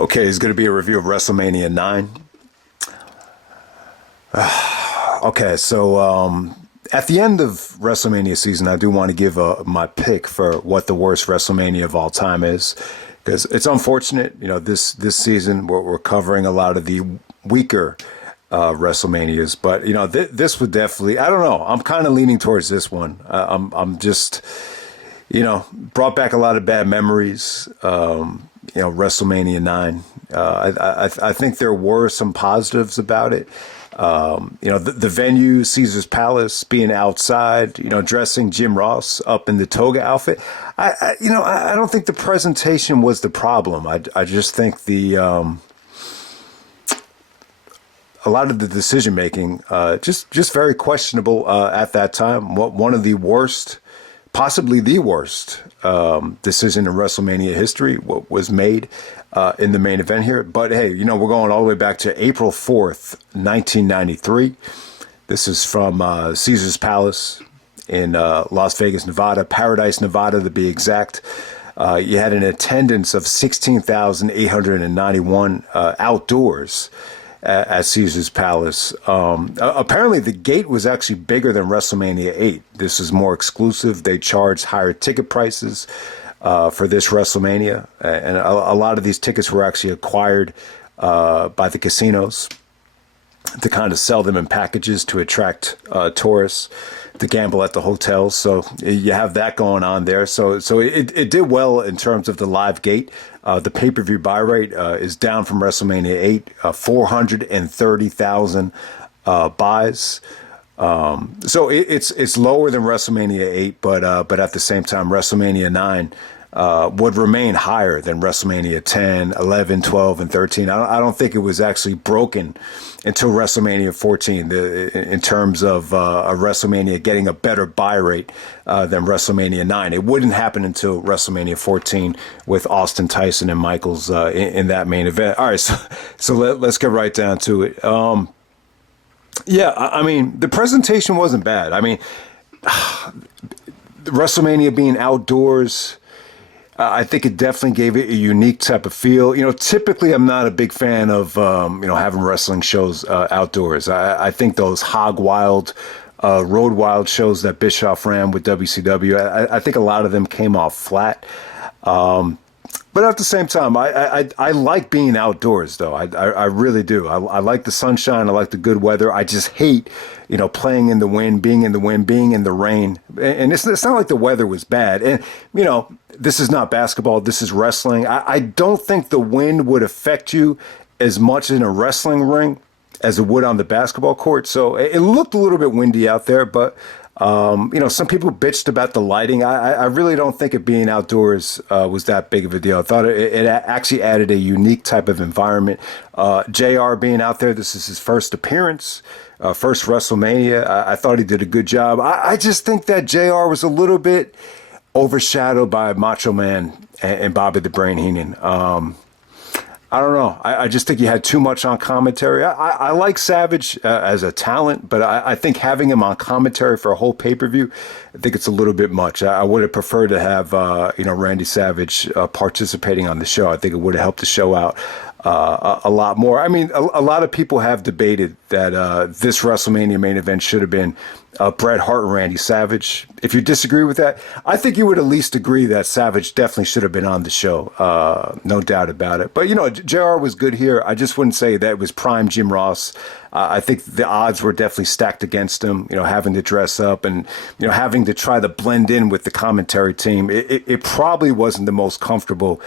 Okay, it's going to be a review of WrestleMania 9. Okay, so at the end of WrestleMania season, I do want to give my pick for what the worst WrestleMania of all time is, because it's unfortunate, this season we're covering a lot of the weaker WrestleManias, but this would definitely, I don't know, I'm kind of leaning towards this one. I'm just, brought back a lot of bad memories. WrestleMania 9. I think there were some positives about it. The venue, Caesar's Palace, being outside, dressing Jim Ross up in the toga outfit. I don't think the presentation was the problem. I just think a lot of the decision making, just very questionable at that time. One of the worst, possibly the worst decision in WrestleMania history was made in the main event here. But hey, we're going all the way back to April 4th, 1993. This is from Caesar's Palace in Las Vegas, Nevada, Paradise, Nevada to be exact. You had an attendance of 16,891 outdoors at Caesar's Palace. Apparently the gate was actually bigger than WrestleMania 8. This is more exclusive. They charged higher ticket prices for this WrestleMania. And a lot of these tickets were actually acquired by the casinos to kind of sell them in packages to attract tourists to gamble at the hotels. So you have that going on there. So it did well in terms of the live gate. The pay-per-view buy rate is down from WrestleMania 8, 430,000 buys. So it's lower than WrestleMania 8, but at the same time, WrestleMania 9 would remain higher than WrestleMania 10, 11, 12, and 13. I don't think it was actually broken until WrestleMania 14 in terms of a WrestleMania getting a better buy rate than WrestleMania 9. It wouldn't happen until WrestleMania 14 with Austin, Tyson, and Michaels in that main event. All right, so let's get right down to it. Yeah, I mean, the presentation wasn't bad. I mean, WrestleMania being outdoors, I think it definitely gave it a unique type of feel. Typically I'm not a big fan of, having wrestling shows outdoors. I think those hog wild, road wild shows that Bischoff ran with WCW, I think a lot of them came off flat. But at the same time, I like being outdoors, though. I really do. I like the sunshine. I like the good weather. I just hate, playing in the wind, being in the rain. And it's not like the weather was bad. And, this is not basketball. This is wrestling. I don't think the wind would affect you as much in a wrestling ring as it would on the basketball court. So it looked a little bit windy out there, but some people bitched about the lighting. I really don't think it being outdoors was that big of a deal. I thought it actually added a unique type of environment. JR being out there, this is his first appearance, first WrestleMania. I thought he did a good job. I just think that JR was a little bit overshadowed by Macho Man and Bobby the Brain Heenan. I don't know. I just think he had too much on commentary. I like Savage as a talent, but I think having him on commentary for a whole pay-per-view, I think it's a little bit much. I would have preferred to have, Randy Savage participating on the show. I think it would have helped the show out a lot more. I mean, a lot of people have debated that this WrestleMania main event should have been Bret Hart and Randy Savage. If you disagree with that, I think you would at least agree that Savage definitely should have been on the show. No doubt about it. But, JR was good here. I just wouldn't say that it was prime Jim Ross. I think the odds were definitely stacked against him, having to dress up and, having to try to blend in with the commentary team. It probably wasn't the most comfortable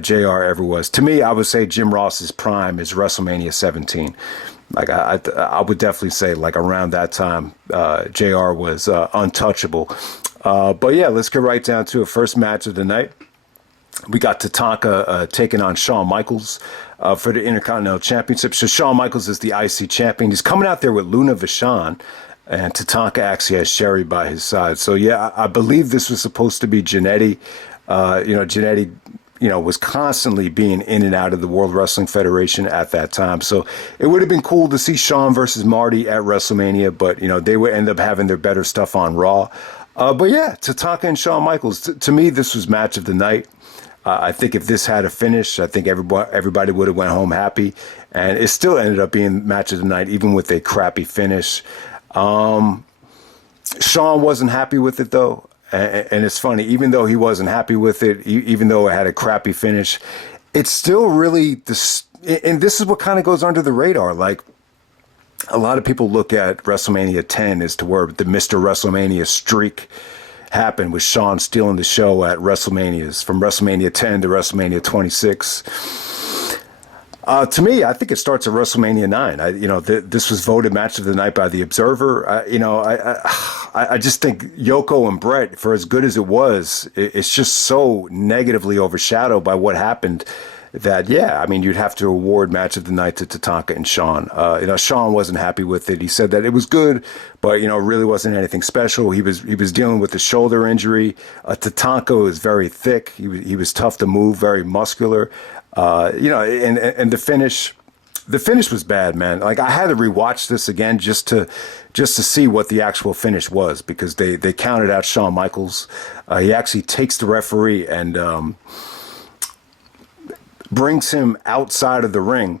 JR ever was. To me, I would say Jim Ross's prime is WrestleMania 17. Like I would definitely say like around that time, JR was untouchable. But yeah, let's get right down to it. First match of the night. We got Tatanka taking on Shawn Michaels for the Intercontinental Championship. So Shawn Michaels is the IC champion. He's coming out there with Luna Vachon, and Tatanka actually has Sherry by his side. So yeah, I believe this was supposed to be Jannetty. Jannetty, was constantly being in and out of the World Wrestling Federation at that time. So it would have been cool to see Shawn versus Marty at WrestleMania, but, they would end up having their better stuff on Raw. But yeah, Tatanka and Shawn Michaels, to me, this was match of the night. I think if this had a finish, I think everybody would have went home happy, and it still ended up being match of the night, even with a crappy finish. Shawn wasn't happy with it though, and it's funny. Even though he wasn't happy with it, even though it had a crappy finish, it's still really this. And this is what kind of goes under the radar. Like, a lot of people look at WrestleMania 10 as to where the Mr. WrestleMania streak happened, with Shawn stealing the show at WrestleManias from WrestleMania 10 to WrestleMania 26. To me, I think it starts at WrestleMania 9. This was voted match of the night by the Observer. I just think Yoko and Bret, for as good as it was, it's just so negatively overshadowed by what happened that, yeah, I mean, you'd have to award match of the night to Tatanka and Shawn. Shawn wasn't happy with it. He said that it was good, but, really wasn't anything special. He was dealing with a shoulder injury. Tatanka was very thick. He was tough to move, very muscular. And the finish was bad, man. Like, I had to rewatch this again just to see what the actual finish was, because they counted out Shawn Michaels. He actually takes the referee and brings him outside of the ring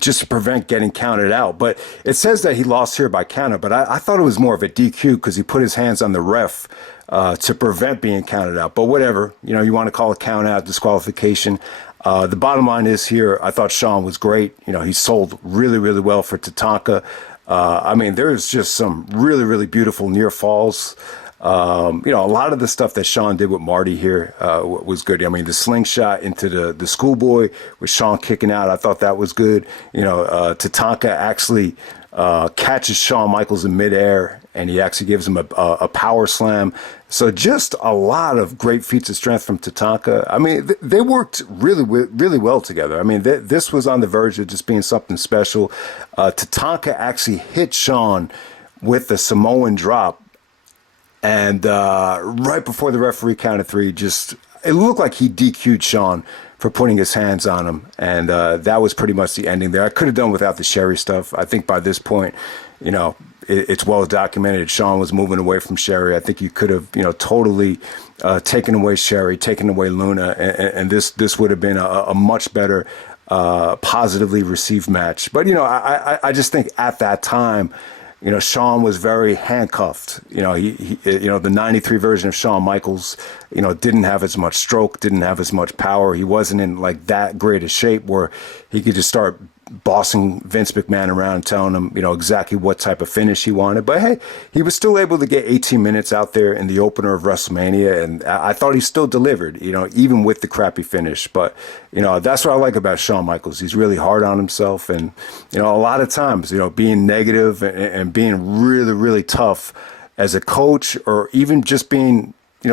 just to prevent getting counted out. But it says that he lost here by counter, but I thought it was more of a DQ because he put his hands on the ref to prevent being counted out. But whatever, you want to call it count out, disqualification. The bottom line is here, I thought Shawn was great. He sold really, really well for Tatanka. There's just some really, really beautiful near falls. A lot of the stuff that Shawn did with Marty here was good. The slingshot into the schoolboy with Shawn kicking out, I thought that was good. Tatanka actually catches Shawn Michaels in midair, and he actually gives him a power slam. So just a lot of great feats of strength from Tatanka. They worked really, really well together. This was on the verge of just being something special. Tatanka actually hit Shawn with the Samoan drop. And right before the referee counted three, it looked like he DQ'd Shawn for putting his hands on him. And that was pretty much the ending there. I could have done without the Sherry stuff. I think by this point, it's well documented. Shawn was moving away from Sherry. I think you could have, totally taken away Sherry, taken away Luna. And this would have been a much better, positively received match. But, I just think at that time, Shawn was very handcuffed. The 93 version of Shawn Michaels, didn't have as much stroke, didn't have as much power. He wasn't in like that great a shape where he could just start bossing Vince McMahon around and telling him, exactly what type of finish he wanted. But hey, he was still able to get 18 minutes out there in the opener of WrestleMania, and I thought he still delivered, even with the crappy finish. But, that's what I like about Shawn Michaels. He's really hard on himself, and, a lot of times, being negative and being really, really tough as a coach, or even just being,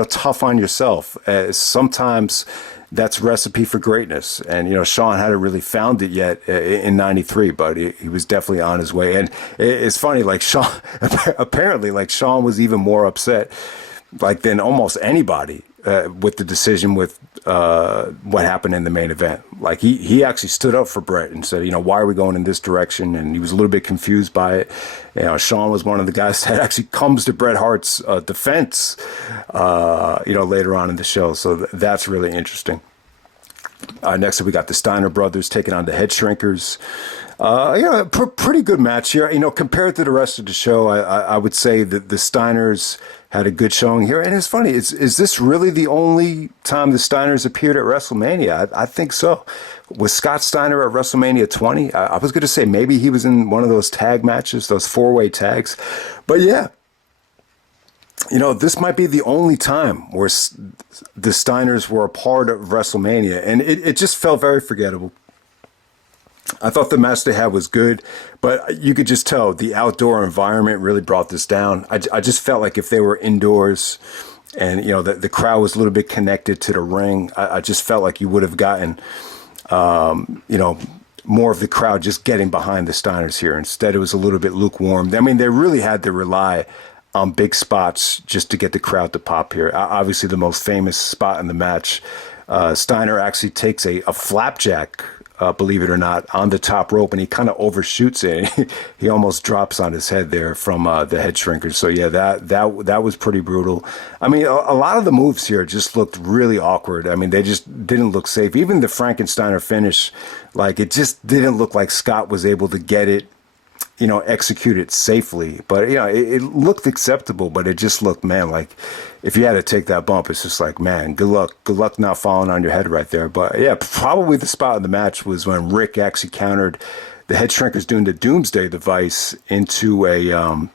tough on yourself. Sometimes that's recipe for greatness. And, Shawn hadn't really found it yet in 93, but he was definitely on his way. And it's funny, like Shawn, apparently, like Shawn was even more upset, like, than almost anybody with the decision with what happened in the main event. Like, he actually stood up for Bret and said, why are we going in this direction? And he was a little bit confused by it. Shawn was one of the guys that actually comes to Bret Hart's defense, later on in the show. So that's really interesting. Next up, we got the Steiner brothers taking on the Headshrinkers. Pretty good match here. Compared to the rest of the show, I would say that the Steiners had a good showing here. And it's funny, is this really the only time the Steiners appeared at WrestleMania? I think so. Was Scott Steiner at WrestleMania 20? I was going to say maybe he was in one of those tag matches, those four-way tags. But yeah, this might be the only time where the Steiners were a part of WrestleMania. And it just felt very forgettable. I thought the match they had was good, but you could just tell the outdoor environment really brought this down. I just felt like if they were indoors and, the crowd was a little bit connected to the ring, I just felt like you would have gotten, more of the crowd just getting behind the Steiners here. Instead, it was a little bit lukewarm. They really had to rely on big spots just to get the crowd to pop here. Obviously, the most famous spot in the match, Steiner actually takes a flapjack believe it or not, on the top rope, and he kind of overshoots it. He almost drops on his head there from the Headshrinkers. So yeah, that was pretty brutal. I mean, a lot of the moves here just looked really awkward. I mean, they just didn't look safe. Even the Frankensteiner finish, like, it just didn't look like Scott was able to get it, execute it safely. But, it looked acceptable, but it just looked, man, like, if you had to take that bump, it's just like, man, good luck not falling on your head right there. But yeah, probably the spot in the match was when Rick actually countered the Headshrinkers doing the Doomsday device into a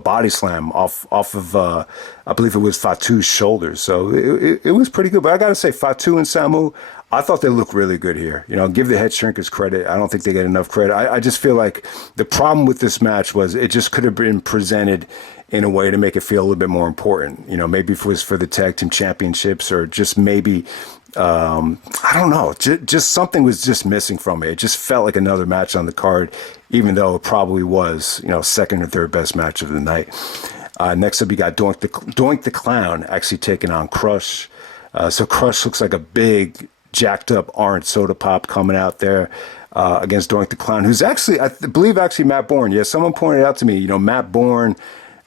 body slam off of I believe it was Fatu's shoulders. So it was pretty good. But I gotta say, Fatu and Samu, I thought they looked really good here. Give the Headshrinkers credit. I don't think they get enough credit. I just feel like the problem with this match was it just could have been presented in a way to make it feel a little bit more important. Maybe if it was for the tag team championships, or just maybe, I don't know, just something was just missing from it. It just felt like another match on the card, even though it probably was, second or third best match of the night. Next up, you got Doink the Clown actually taking on Crush. So Crush looks like a big, jacked up orange soda pop coming out there against Doink the Clown, who's actually, I believe, Matt Bourne. Yeah, someone pointed out to me, Matt Bourne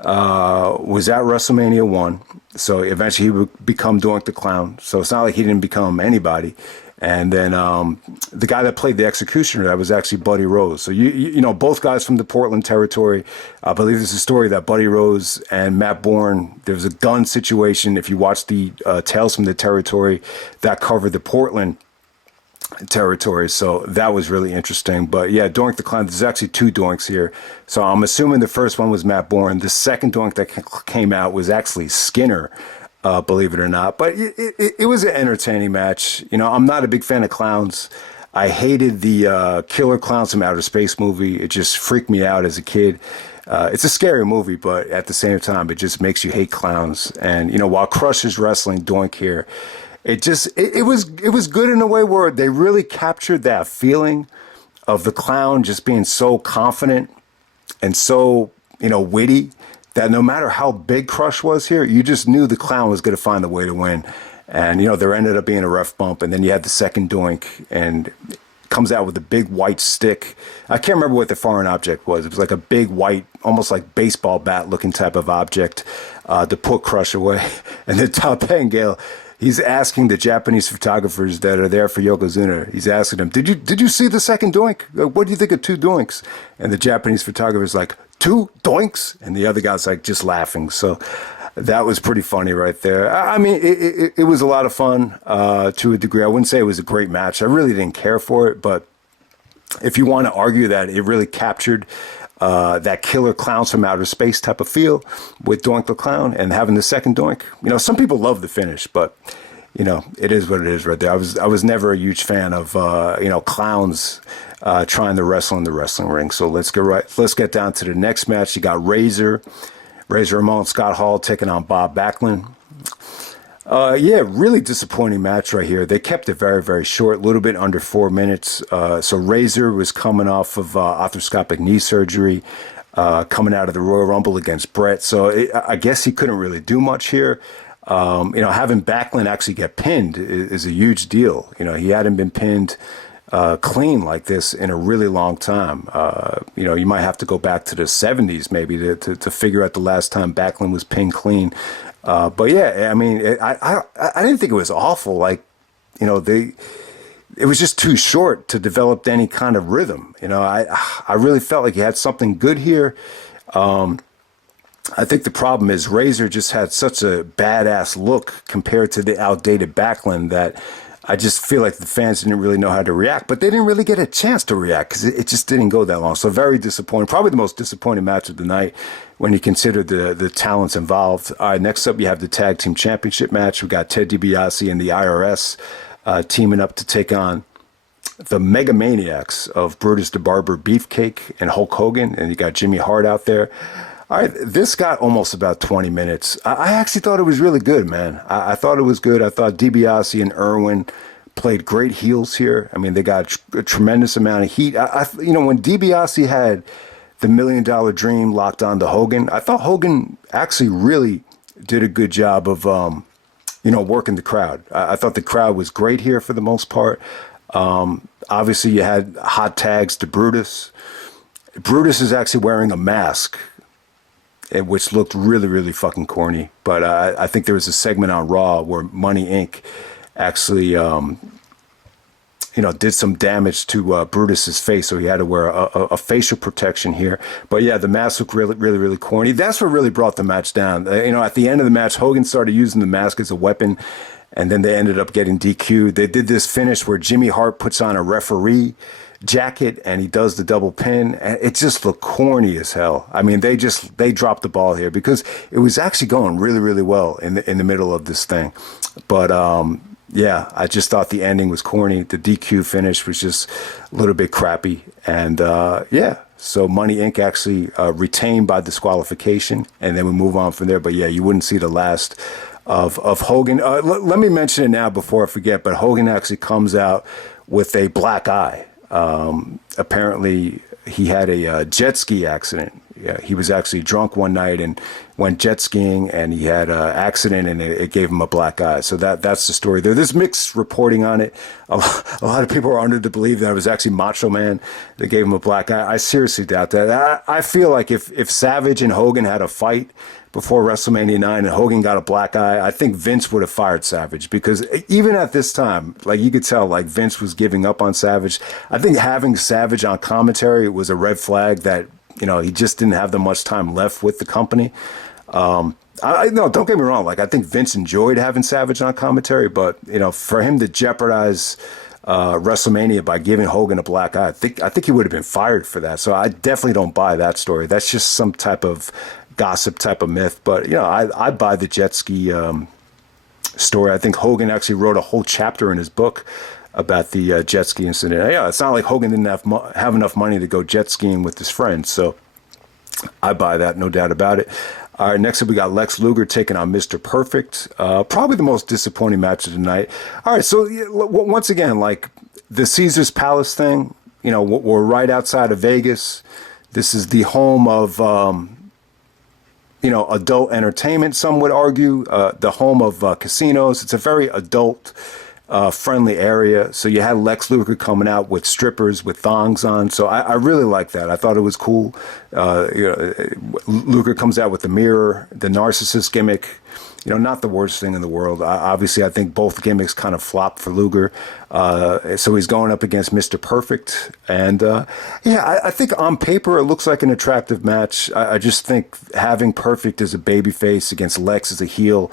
was at WrestleMania 1, so eventually he would become Doink the Clown. So it's not like he didn't become anybody. And then the guy that played the Executioner, that was actually Buddy Rose. So you know, both guys from the Portland territory. I believe there's a story that Buddy Rose and Matt Bourne, there was a gun situation. If you watch the Tales from the Territory, that covered the Portland territory, so that was really interesting. But yeah, Doink the Clown, there's actually two Doinks here, so I'm assuming the first one was Matt Bourne. The second Doink that came out was actually Skinner, believe it or not. But it was an entertaining match. I'm not a big fan of clowns. I hated the Killer Clowns from Outer Space movie. It just freaked me out as a kid. It's a scary movie, but at the same time, it just makes you hate clowns. And while Crush is wrestling Doink here, it was good in a way where they really captured that feeling of the clown just being so confident and so, witty, that no matter how big Crush was here, you just knew the clown was going to find a way to win. And, there ended up being a ref bump, and then you had the second Doink, and comes out with a big white stick. I can't remember what the foreign object was. It was like a big white, almost like baseball bat looking type of object to put Crush away. And then Top Gale, he's asking the Japanese photographers that are there for Yokozuna, he's asking them, did you see the second Doink? What do you think of two Doinks? And the Japanese photographer's like, two Doinks? And the other guy's like just laughing. So that was pretty funny right there. I mean, it was a lot of fun to a degree. I wouldn't say it was a great match. I really didn't care for it, but if you want to argue that it really captured that Killer Clowns from Outer Space type of feel with Doink the Clown and having the second Doink. Some people love the finish, but it is what it is right there. I was never a huge fan of clowns trying to wrestle in the wrestling ring. So let's get down to the next match. You got Razor Ramon, Scott Hall taking on Bob Backlund. Yeah, really disappointing match right here. They kept it very, very short, a little bit under 4 minutes. So Razor was coming off of arthroscopic knee surgery, coming out of the Royal Rumble against Bret. So I guess he couldn't really do much here. Having Backlund actually get pinned is a huge deal. He hadn't been pinned clean like this in a really long time. You might have to go back to the 70s maybe to figure out the last time Backlund was pinned clean. But yeah, I mean, I didn't think it was awful. Like, it was just too short to develop any kind of rhythm. I really felt like he had something good here. I think the problem is Razor just had such a badass look compared to the outdated Backlund that I just feel like the fans didn't really know how to react, but they didn't really get a chance to react because it just didn't go that long. So very disappointing. Probably the most disappointing match of the night when you consider the talents involved. All right, next up you have the Tag Team Championship match. We got Ted DiBiase and the IRS teaming up to take on the Mega Maniacs of Brutus the Barber, Beefcake, and Hulk Hogan, and you got Jimmy Hart out there. All right, this got almost about 20 minutes. I actually thought it was really good, man. I thought it was good. I thought DiBiase and Irwin played great heels here. I mean, they got a tremendous amount of heat. When DiBiase had the $1 Million Dream locked on to Hogan, I thought Hogan actually really did a good job of, working the crowd. I thought the crowd was great here for the most part. Obviously, you had hot tags to Brutus. Brutus is actually wearing a mask, which looked really, really fucking corny. But I think there was a segment on Raw where Money Inc. actually, did some damage to Brutus's face, so he had to wear a facial protection here. But yeah, the mask looked really, really, really corny. That's what really brought the match down. At the end of the match, Hogan started using the mask as a weapon, and then they ended up getting DQ'd. They did this finish where Jimmy Hart puts on a referee jacket and he does the double pin, and it just looked corny as hell. I mean, they dropped the ball here because it was actually going really, really well in the middle of this thing. But yeah, I just thought the ending was corny. The DQ finish was just a little bit crappy, and yeah. So Money Inc. actually retained by disqualification, and then we move on from there. But yeah, you wouldn't see the last of Hogan. Let me mention it now before I forget, but Hogan actually comes out with a black eye. Apparently he had a jet ski accident. Yeah, he was actually drunk one night and went jet skiing, and he had an accident, and it gave him a black eye. So that's the story there. There's mixed reporting on it. A lot of people are under to believe that it was actually Macho Man that gave him a black eye. I seriously doubt that. I feel like if Savage and Hogan had a fight before WrestleMania 9 and Hogan got a black eye, I think Vince would have fired Savage, because even at this time, like, you could tell, like, Vince was giving up on Savage. I think having Savage on commentary was a red flag that, he just didn't have that much time left with the company. No, don't get me wrong. Like, I think Vince enjoyed having Savage on commentary, but, for him to jeopardize WrestleMania by giving Hogan a black eye, I think he would have been fired for that. So I definitely don't buy that story. That's just some type of gossip type of myth. But, I buy the jet ski story. I think Hogan actually wrote a whole chapter in his book about the jet ski incident. Yeah, it's not like Hogan didn't have enough money to go jet skiing with his friends. So I buy that, no doubt about it. All right, next up we got Lex Luger taking on Mr. Perfect. Probably the most disappointing match of the night. All right, so once again, like the Caesar's Palace thing, we're right outside of Vegas. This is the home of, adult entertainment, some would argue, the home of casinos. It's a very adult friendly area. So you had Lex Luger coming out with strippers with thongs on. So I really like that. I thought it was cool. Luger comes out with the mirror, the narcissist gimmick. Not the worst thing in the world. Obviously, I think both gimmicks kind of flopped for Luger. So he's going up against Mr. Perfect. And I think on paper it looks like an attractive match. I just think having Perfect as a babyface against Lex as a heel,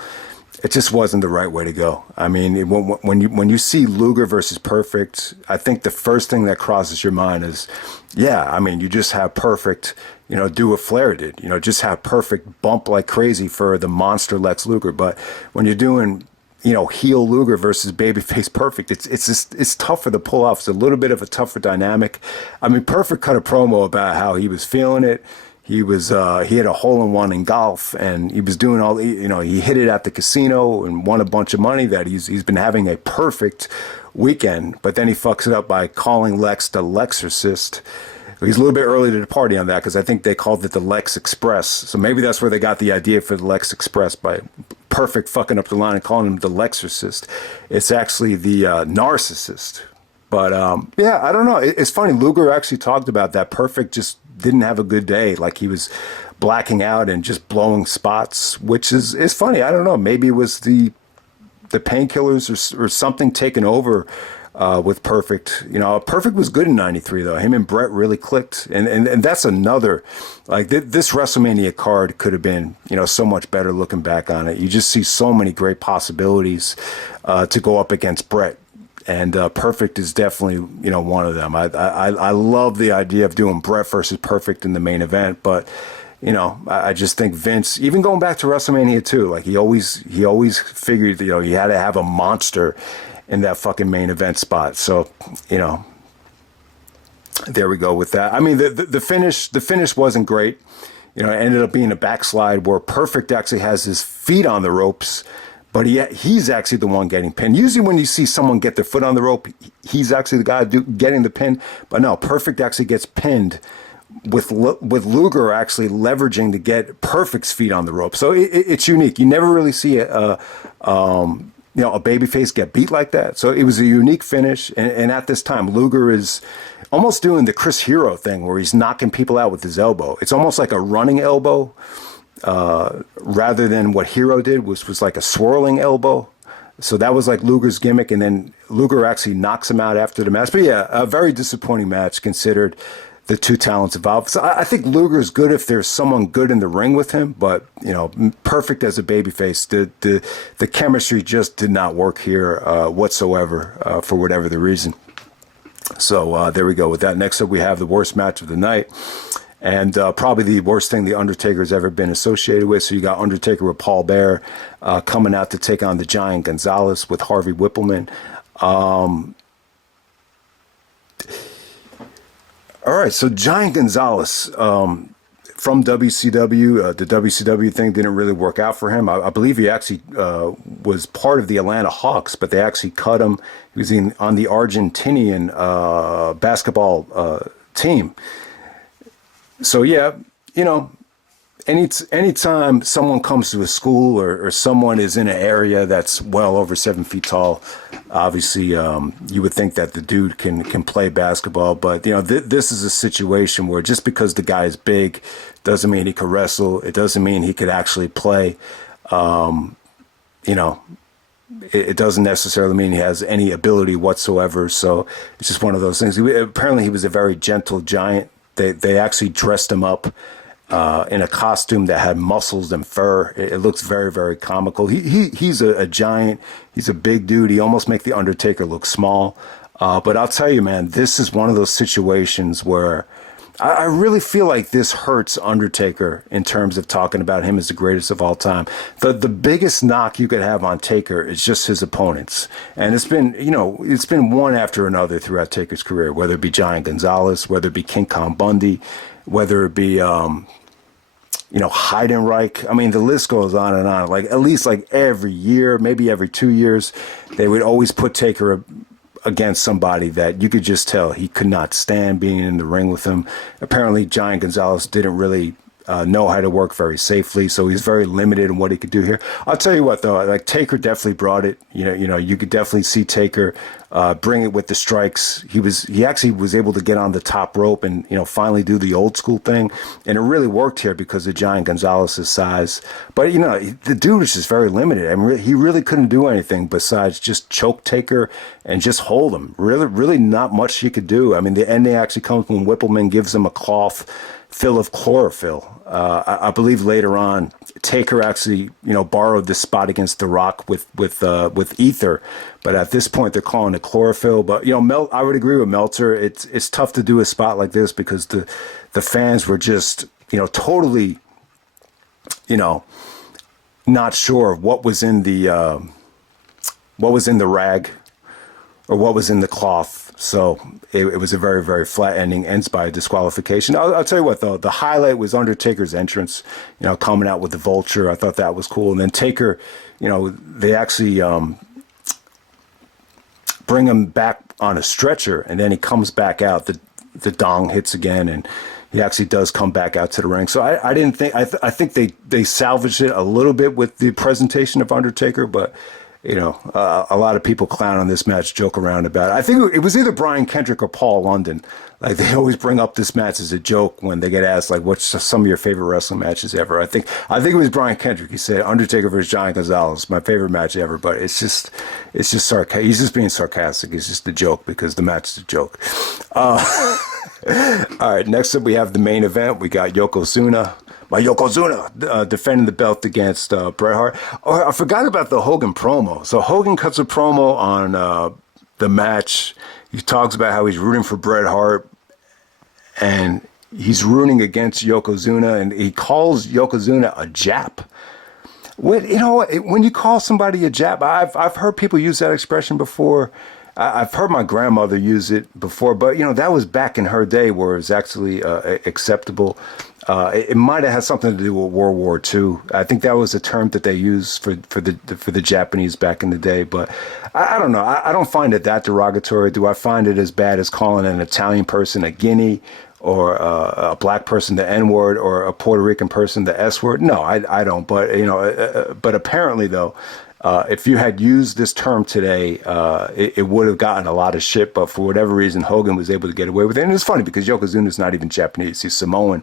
it just wasn't the right way to go. I mean, when you see Luger versus Perfect, I think the first thing that crosses your mind is, you just have Perfect, do what Flair did, just have Perfect bump like crazy for the monster Lex Luger. But when you're doing, heel Luger versus babyface Perfect, it's tougher to pull off. It's a little bit of a tougher dynamic. I mean, Perfect cut a promo about how he was feeling it. He had a hole-in-one in golf, and he was doing he hit it at the casino and won a bunch of money, that he's been having a perfect weekend, but then he fucks it up by calling Lex the Lexorcist. He's a little bit early to the party on that, because I think they called it the Lex Express. So maybe that's where they got the idea for the Lex Express, by Perfect fucking up the line and calling him the Lexorcist. It's actually the narcissist. But I don't know. It's funny. Luger actually talked about that. Perfect just didn't have a good day. Like, he was blacking out and just blowing spots, which is funny. I don't know. Maybe it was the painkillers or something taking over with Perfect. Perfect was good in '93 though. Him and Bret really clicked, and that's another, like, this WrestleMania card could have been so much better looking back on it. You just see so many great possibilities to go up against Bret. And Perfect is definitely, one of them. I love the idea of doing Bret versus Perfect in the main event, but I just think Vince, even going back to WrestleMania 2, like, he always figured he had to have a monster in that fucking main event spot. So there we go with that. I mean, the finish wasn't great. It ended up being a backslide where Perfect actually has his feet on the ropes, but he's actually the one getting pinned. Usually when you see someone get their foot on the rope, he's actually the guy getting the pin. But no, Perfect actually gets pinned with Luger actually leveraging to get Perfect's feet on the rope. So it's unique. You never really see a babyface get beat like that. So it was a unique finish. And at this time, Luger is almost doing the Chris Hero thing where he's knocking people out with his elbow. It's almost like a running elbow rather than what Hero did, which was like a swirling elbow. So that was like Luger's gimmick, and then Luger actually knocks him out after the match. But yeah, a very disappointing match considered the two talents involved. So I think Luger's good if there's someone good in the ring with him, but perfect as a babyface. The chemistry just did not work here whatsoever for whatever the reason. So there we go with that. Next up, we have the worst match of the night. And probably the worst thing the Undertaker's ever been associated with. So you got Undertaker with Paul Bearer coming out to take on the Giant Gonzalez with Harvey Whippleman. All right, so Giant Gonzalez from WCW. The WCW thing didn't really work out for him. I believe he actually was part of the Atlanta Hawks, but they actually cut him. He was on the Argentinian basketball team. So yeah, anytime someone comes to a school or someone is in an area that's well over 7 feet tall, obviously you would think that the dude can play basketball. But this is a situation where just because the guy is big doesn't mean he can wrestle. It doesn't mean he could actually play. It doesn't necessarily mean he has any ability whatsoever. So it's just one of those things. Apparently he was a very gentle giant. They actually dressed him up in a costume that had muscles and fur. It looks very, very comical. He's a giant. He's a big dude. He almost makes the Undertaker look small. But I'll tell you, man, this is one of those situations where I really feel like this hurts Undertaker in terms of talking about him as the greatest of all time. The biggest knock you could have on Taker is just his opponents. And it's been one after another throughout Taker's career, whether it be Giant Gonzalez, whether it be King Kong Bundy, whether it be, Heidenreich. I mean, the list goes on and on. Like, at least like every year, maybe every 2 years, they would always put Taker against somebody that you could just tell he could not stand being in the ring with him. Apparently, Giant Gonzalez didn't really know how to work very safely, so he's very limited in what he could do here. I'll tell you what, though, like Taker definitely brought it. You could definitely see Taker bring it with the strikes. He actually was able to get on the top rope and finally do the old school thing, and it really worked here because of Giant Gonzalez's size. But the dude is just very limited. I mean, he really couldn't do anything besides just choke Taker and just hold him. Really not much he could do. I mean, the ending actually comes when Whippleman gives him a cloth fill of chlorophyll. I believe later on, Taker actually, borrowed this spot against The Rock with ether, but at this point they're calling it chlorophyll. But I would agree with Meltzer. It's tough to do a spot like this because the fans were just totally not sure of what was in the rag or what was in the cloth. So it was a very, very flat ending, ends by a disqualification. I'll tell you what, though, the highlight was Undertaker's entrance, coming out with the vulture. I thought that was cool. And then Taker, they actually bring him back on a stretcher, and then he comes back out. The dong hits again, and he actually does come back out to the ring. So I didn't think, I think they salvaged it a little bit with the presentation of Undertaker, but a lot of people clown on this match, joke around about it. I think it was either Brian Kendrick or Paul London. Like, they always bring up this match as a joke when they get asked, like, what's some of your favorite wrestling matches ever? I think it was Brian Kendrick. He said Undertaker versus Giant Gonzalez, my favorite match ever. But it's just sarcastic. He's just being sarcastic. It's just a joke because the match is a joke. All right, next up we have the main event. We got Yokozuna defending the belt against Bret Hart. Oh, I forgot about the Hogan promo. So Hogan cuts a promo on the match. He talks about how he's rooting for Bret Hart and he's rooting against Yokozuna, and he calls Yokozuna a Jap. When you call somebody a Jap, I've heard people use that expression before. I've heard my grandmother use it before, but that was back in her day where it was actually acceptable. It might have had something to do with World War II. I think that was a term that they used for the Japanese back in the day. But I don't know. I don't find it that derogatory. Do I find it as bad as calling an Italian person a guinea, or a black person the N-word, or a Puerto Rican person the S-word? No, I don't. But but apparently though, If you had used this term today, it would have gotten a lot of shit, but for whatever reason, Hogan was able to get away with it. And it's funny because Yokozuna is not even Japanese. He's Samoan,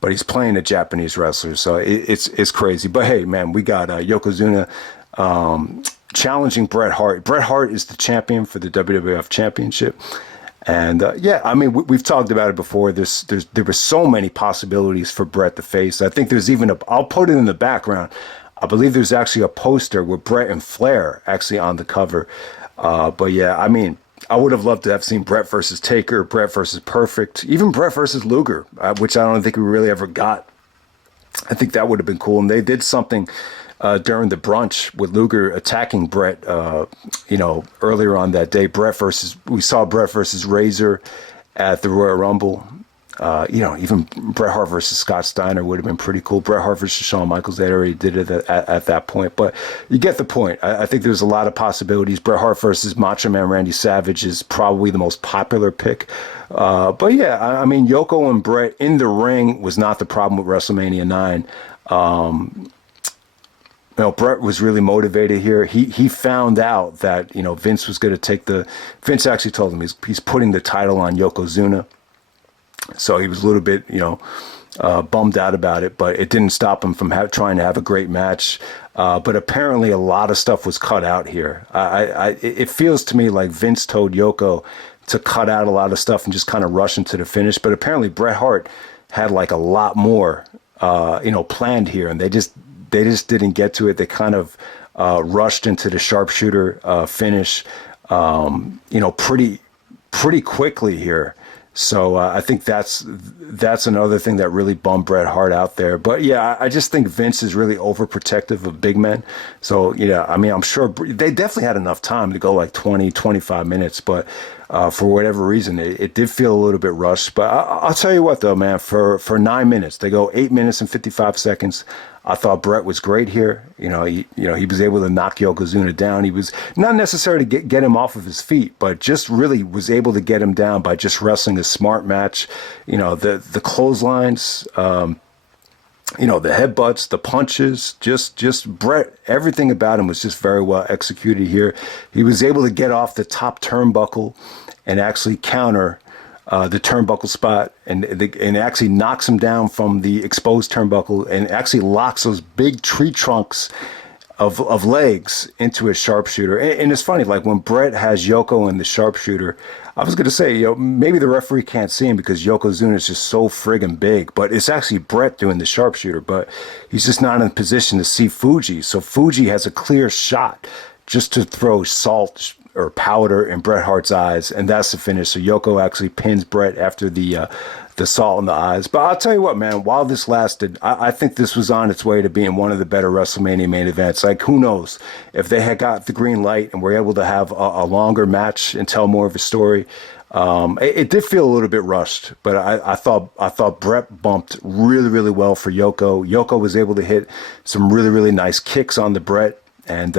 but he's playing a Japanese wrestler, so it's crazy. But hey, man, we got Yokozuna challenging Bret Hart. Bret Hart is the champion for the WWF Championship. And yeah, I mean, we've talked about it before. There were so many possibilities for Bret to face. I think there's even I'll put it in the background. I believe there's actually a poster with Bret and Flair actually on the cover. But yeah, I mean, I would have loved to have seen Bret versus Taker, Bret versus Perfect, even Bret versus Luger, which I don't think we really ever got. I think that would have been cool. And they did something during the brunch with Luger attacking Bret, earlier on that day. We saw Bret versus Razor at the Royal Rumble. Even Bret Hart versus Scott Steiner would have been pretty cool. Bret Hart versus Shawn Michaels, they already did it at that point. But you get the point. I think there's a lot of possibilities. Bret Hart versus Macho Man Randy Savage is probably the most popular pick. But yeah, I mean, Yoko and Bret in the ring was not the problem with WrestleMania 9. Bret was really motivated here. He found out that, Vince was going to take Vince actually told him he's putting the title on Yokozuna. So he was a little bit, bummed out about it, but it didn't stop him from trying to have a great match. But apparently a lot of stuff was cut out here. It feels to me like Vince told Yoko to cut out a lot of stuff and just kind of rush into the finish. But apparently Bret Hart had like a lot more, planned here, and they just didn't get to it. They kind of rushed into the sharpshooter finish, pretty quickly here. So I think that's another thing that really bummed Bret Hart out there. But yeah, I just think Vince is really overprotective of big men. So yeah, I mean, I'm sure they definitely had enough time to go like 20, 25 minutes, but for whatever reason, it did feel a little bit rushed. But I'll tell you what though, man, for 9 minutes, they go 8 minutes and 55 seconds. I thought Bret was great here. He was able to knock Yokozuna down. He was not necessarily get him off of his feet, but just really was able to get him down by just wrestling a smart match. The clotheslines, the headbutts, the punches, just Bret, everything about him was just very well executed here. He was able to get off the top turnbuckle and actually counter the turnbuckle spot, and actually knocks him down from the exposed turnbuckle, and actually locks those big tree trunks of legs into a sharpshooter. And it's funny, like when Bret has Yoko in the sharpshooter, I was going to say, maybe the referee can't see him because Yokozuna is just so friggin' big, but it's actually Bret doing the sharpshooter, but he's just not in a position to see Fuji. So Fuji has a clear shot just to throw salt or powder in Bret Hart's eyes, and that's the finish. So Yoko actually pins Bret after the salt in the eyes. But I'll tell you what, man, while this lasted, I think this was on its way to being one of the better WrestleMania main events. Like, who knows? If they had got the green light and were able to have a longer match and tell more of a story, it did feel a little bit rushed, but I thought Bret bumped really, really well for Yoko. Yoko was able to hit some really, really nice kicks on the Bret. And,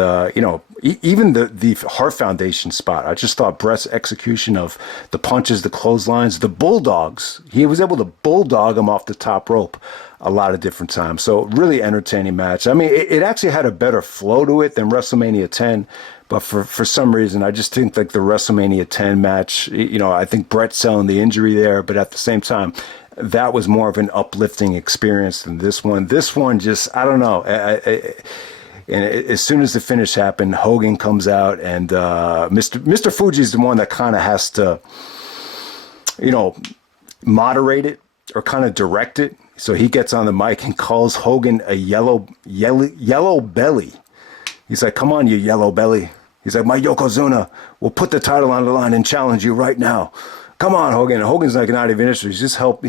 even the Hart Foundation spot, I just thought Bret's execution of the punches, the clotheslines, the bulldogs, he was able to bulldog him off the top rope a lot of different times. So really entertaining match. I mean, it actually had a better flow to it than WrestleMania 10. But for some reason, I just think like the WrestleMania 10 match, I think Bret's selling the injury there. But at the same time, that was more of an uplifting experience than this one. This one just, I don't know. And as soon as the finish happened, Hogan comes out, and Mr. Fuji's the one that kind of has to, moderate it or kind of direct it. So he gets on the mic and calls Hogan a yellow belly. He's like, "Come on, you yellow belly." He's like, "My Yokozuna will put the title on the line and challenge you right now. Come on, Hogan." And Hogan's like not even interested.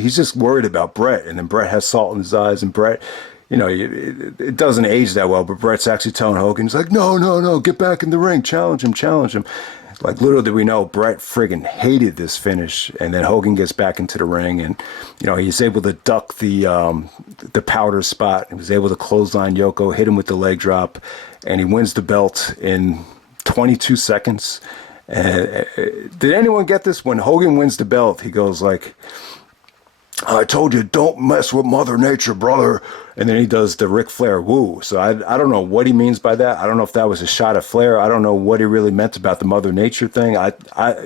He's just worried about Bret. And then Bret has salt in his eyes, and Bret, it doesn't age that well, but Bret's actually telling Hogan, he's like, no, get back in the ring, challenge him. Like, little did we know, Bret friggin' hated this finish. And then Hogan gets back into the ring, and he's able to duck the powder spot. He was able to clothesline Yoko, hit him with the leg drop, and he wins the belt in 22 seconds. Did anyone get this? When Hogan wins the belt, he goes like, I told you, don't mess with Mother Nature, brother. And then he does the Ric Flair woo. So I don't know what he means by that. I don't know if that was a shot at Flair. I don't know what he really meant about the Mother Nature thing.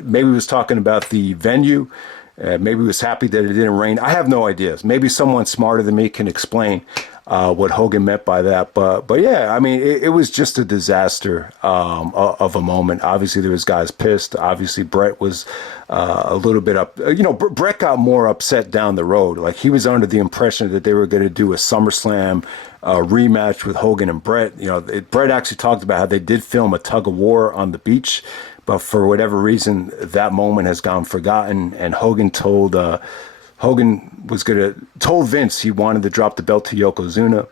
Maybe he was talking about the venue. Maybe he was happy that it didn't rain. I have no ideas. Maybe someone smarter than me can explain what Hogan meant by that. But yeah, I mean, it was just a disaster of a moment. Obviously, there was guys pissed. Obviously, Bret was a little bit up. Bret got more upset down the road. Like, he was under the impression that they were going to do a SummerSlam rematch with Hogan and Bret. Bret actually talked about how they did film a tug of war on the beach. But for whatever reason, that moment has gone forgotten. And Hogan told Vince he wanted to drop the belt to Yokozuna,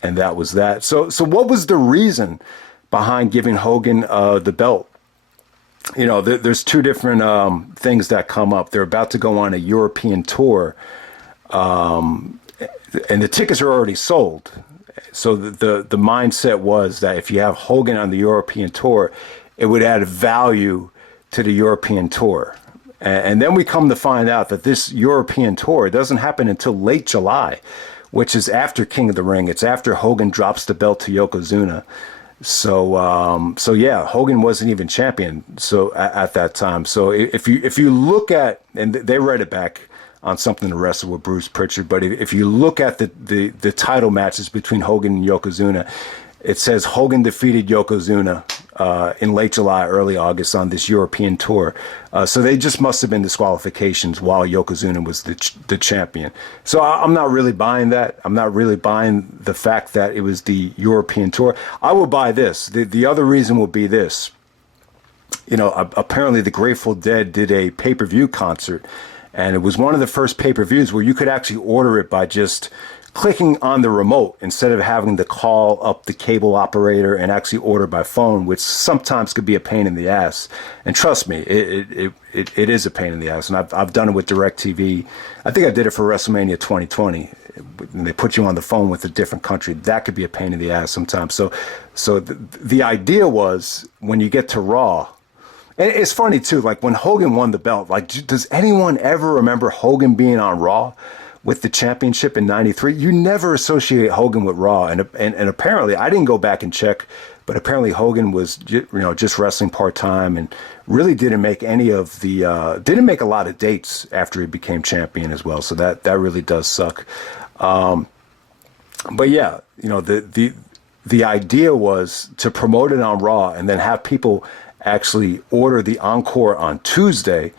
and that was that. So what was the reason behind giving Hogan the belt? There's two different things that come up. They're about to go on a European tour, and the tickets are already sold. So the mindset was that if you have Hogan on the European tour, it would add value to the European tour. And then we come to find out that this European tour doesn't happen until late July, which is after King of the Ring. It's after Hogan drops the belt to Yokozuna. So yeah, Hogan wasn't even champion at that time. So if you look at, and they read it back on Something to Wrestle with Bruce Pritchard, but if you look at the title matches between Hogan and Yokozuna, it says Hogan defeated Yokozuna in late July, early August on this European tour. So they just must have been disqualifications while Yokozuna was the champion. So I'm not really buying that. I'm not really buying the fact that it was the European tour. I will buy this. The other reason will be this. Apparently the Grateful Dead did a pay-per-view concert, and it was one of the first pay-per-views where you could actually order it by just clicking on the remote instead of having to call up the cable operator and actually order by phone, which sometimes could be a pain in the ass. And trust me, it is a pain in the ass. And I've done it with DirecTV. I think I did it for WrestleMania 2020. And they put you on the phone with a different country. That could be a pain in the ass sometimes. So the idea was when you get to Raw, and it's funny too, like when Hogan won the belt, like, does anyone ever remember Hogan being on Raw with the championship in '93? You never associate Hogan with Raw, and apparently, I didn't go back and check, but apparently Hogan was just wrestling part time and really didn't make didn't make a lot of dates after he became champion as well. So that really does suck. But yeah, the idea was to promote it on Raw and then have people actually order the encore on Tuesday.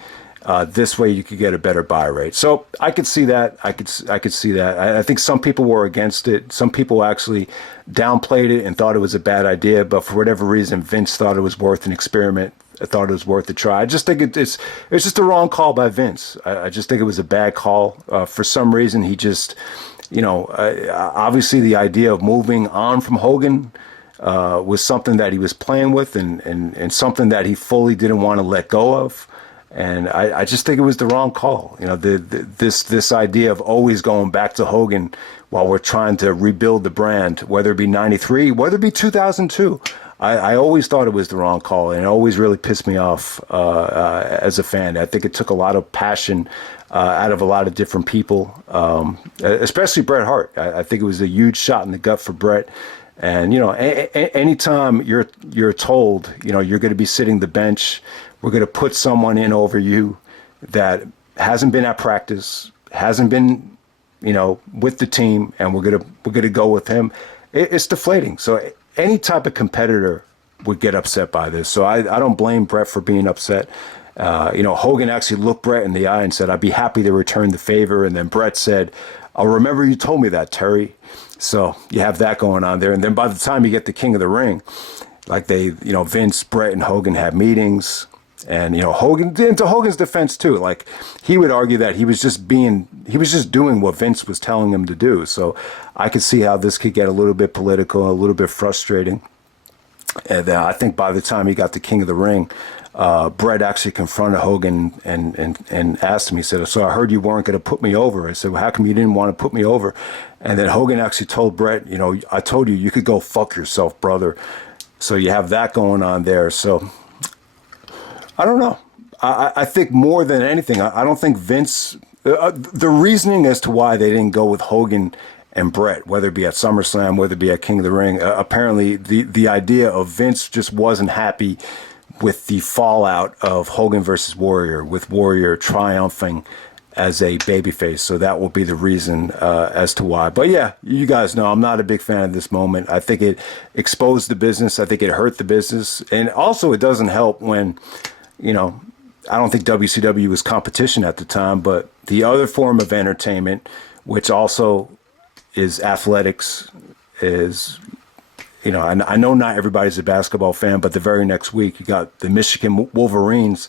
This way you could get a better buy rate. So I could see that. I could see that. I think some people were against it. Some people actually downplayed it and thought it was a bad idea. But for whatever reason, Vince thought it was worth an experiment. I thought it was worth a try. I just think it's just a wrong call by Vince. I just think it was a bad call. For some reason, he just, obviously the idea of moving on from Hogan was something that he was playing with and something that he fully didn't want to let go of. And I just think it was the wrong call. This idea of always going back to Hogan while we're trying to rebuild the brand, whether it be '93, whether it be 2002. I always thought it was the wrong call, and it always really pissed me off as a fan. I think it took a lot of passion out of a lot of different people, especially Bret Hart. I think it was a huge shot in the gut for Bret. And anytime you're told you're going to be sitting the bench, we're going to put someone in over you that hasn't been at practice, hasn't been with the team, and we're going to go with him. It's deflating. So any type of competitor would get upset by this. So I don't blame Bret for being upset. Hogan actually looked Bret in the eye and said, "I'd be happy to return the favor." And then Bret said, "I'll remember you told me that, Terry." So you have that going on there. And then by the time you get the King of the Ring, like Vince, Bret, and Hogan had meetings. And, Hogan, to Hogan's defense too, like he would argue that he was just doing what Vince was telling him to do. So I could see how this could get a little bit political, a little bit frustrating. And I think by the time he got the King of the Ring, Bret actually confronted Hogan and asked him, he said, "So I heard you weren't going to put me over." I said, "Well, how come you didn't want to put me over?" And then Hogan actually told Bret, "I told you could go fuck yourself, brother." So you have that going on there. So I don't know. I think more than anything, I don't think Vince The reasoning as to why they didn't go with Hogan and Bret, whether it be at SummerSlam, whether it be at King of the Ring, apparently the idea of Vince just wasn't happy with the fallout of Hogan versus Warrior, with Warrior triumphing as a babyface. So that will be the reason as to why. But yeah, you guys know I'm not a big fan of this moment. I think it exposed the business. I think it hurt the business. And also it doesn't help when, you know, I don't think WCW was competition at the time, but the other form of entertainment, which also is athletics, is, you know, I know not everybody's a basketball fan, but the very next week you got the Michigan Wolverines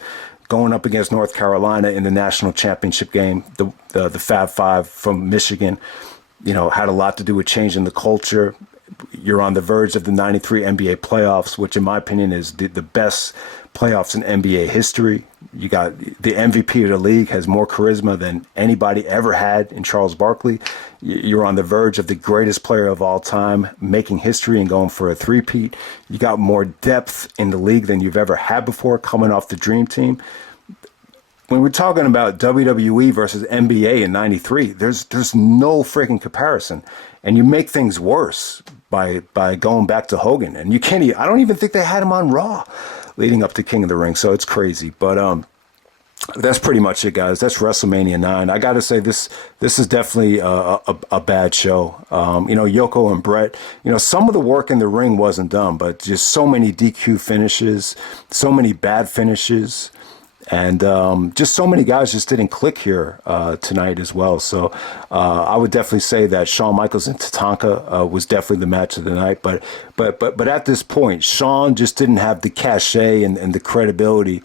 going up against North Carolina in the national championship game. The Fab Five from Michigan, you know, had a lot to do with changing the culture. You're on the verge of the '93 NBA playoffs, which in my opinion is the best playoffs in NBA history. You got the MVP of the league, has more charisma than anybody ever had in Charles Barkley. You're on the verge of the greatest player of all time, making history and going for a three-peat. You got more depth in the league than you've ever had before, coming off the Dream Team. When we're talking about WWE versus NBA in '93, there's no freaking comparison, and you make things worse by going back to Hogan. And you can't. I don't even think they had him on Raw leading up to King of the Ring, so it's crazy. But that's pretty much it, guys. That's WrestleMania 9. I got to say, this is definitely a bad show. You know, Yoko and Bret, you know, some of the work in the ring wasn't done, but just so many DQ finishes, so many bad finishes, and just so many guys just didn't click here tonight as well. So I would definitely say that Shawn Michaels and Tatanka was definitely the match of the night. But at this point, Shawn just didn't have the cachet and the credibility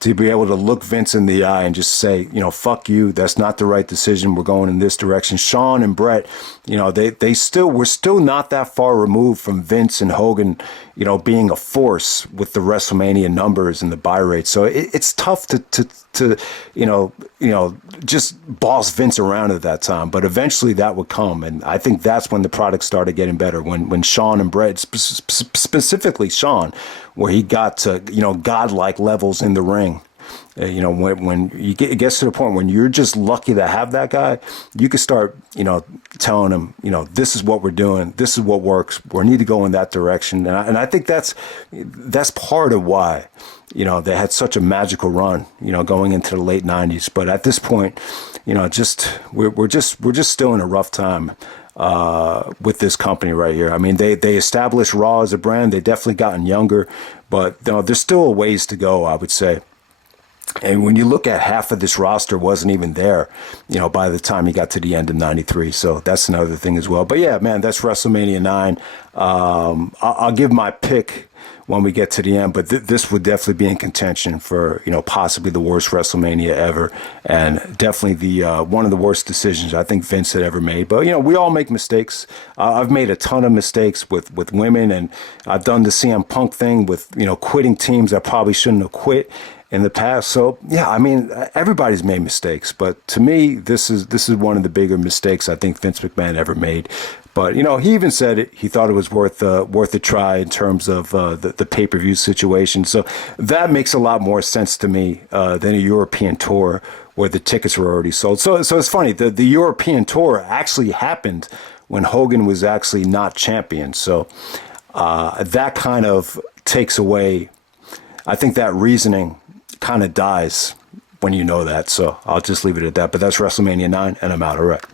to be able to look Vince in the eye and just say, you know, fuck you. That's not the right decision. We're going in this direction. Shawn and Bret, you know, we're still not that far removed from Vince and Hogan, you know, being a force with the WrestleMania numbers and the buy rate. So it's tough to you know, just boss Vince around at that time. But eventually that would come. And I think that's when the product started getting better. When Shawn and Bret, specifically Shawn, where he got to, you know, godlike levels in the ring. You know, when it gets to the point when you're just lucky to have that guy, you can start, you know, telling him, you know, this is what we're doing, this is what works, we need to go in that direction. And I think that's part of why, you know, they had such a magical run, you know, going into the late '90s. But at this point, you know, we're just still in a rough time with this company right here. I mean, they established Raw as a brand. They definitely gotten younger, but you know, there's still a ways to go, I would say. And when you look at half of this roster wasn't even there, you know, by the time you got to the end of '93. So that's another thing as well. But yeah, man, that's WrestleMania 9. I'll give my pick when we get to the end, but this would definitely be in contention for, you know, possibly the worst WrestleMania ever, and definitely the one of the worst decisions I think Vince had ever made. But, you know, we all make mistakes. I've made a ton of mistakes with women, and I've done the CM Punk thing with, you know, quitting teams I probably shouldn't have quit in the past. So yeah, I mean, everybody's made mistakes, but to me, this is one of the bigger mistakes I think Vince McMahon ever made. But, you know, he even said it. He thought it was worth a try in terms of the pay-per-view situation. So that makes a lot more sense to me than a European tour where the tickets were already sold. So it's funny. The European tour actually happened when Hogan was actually not champion. So that kind of takes away, I think that reasoning kind of dies when you know that. So I'll just leave it at that. But that's WrestleMania 9, and I'm out. All right.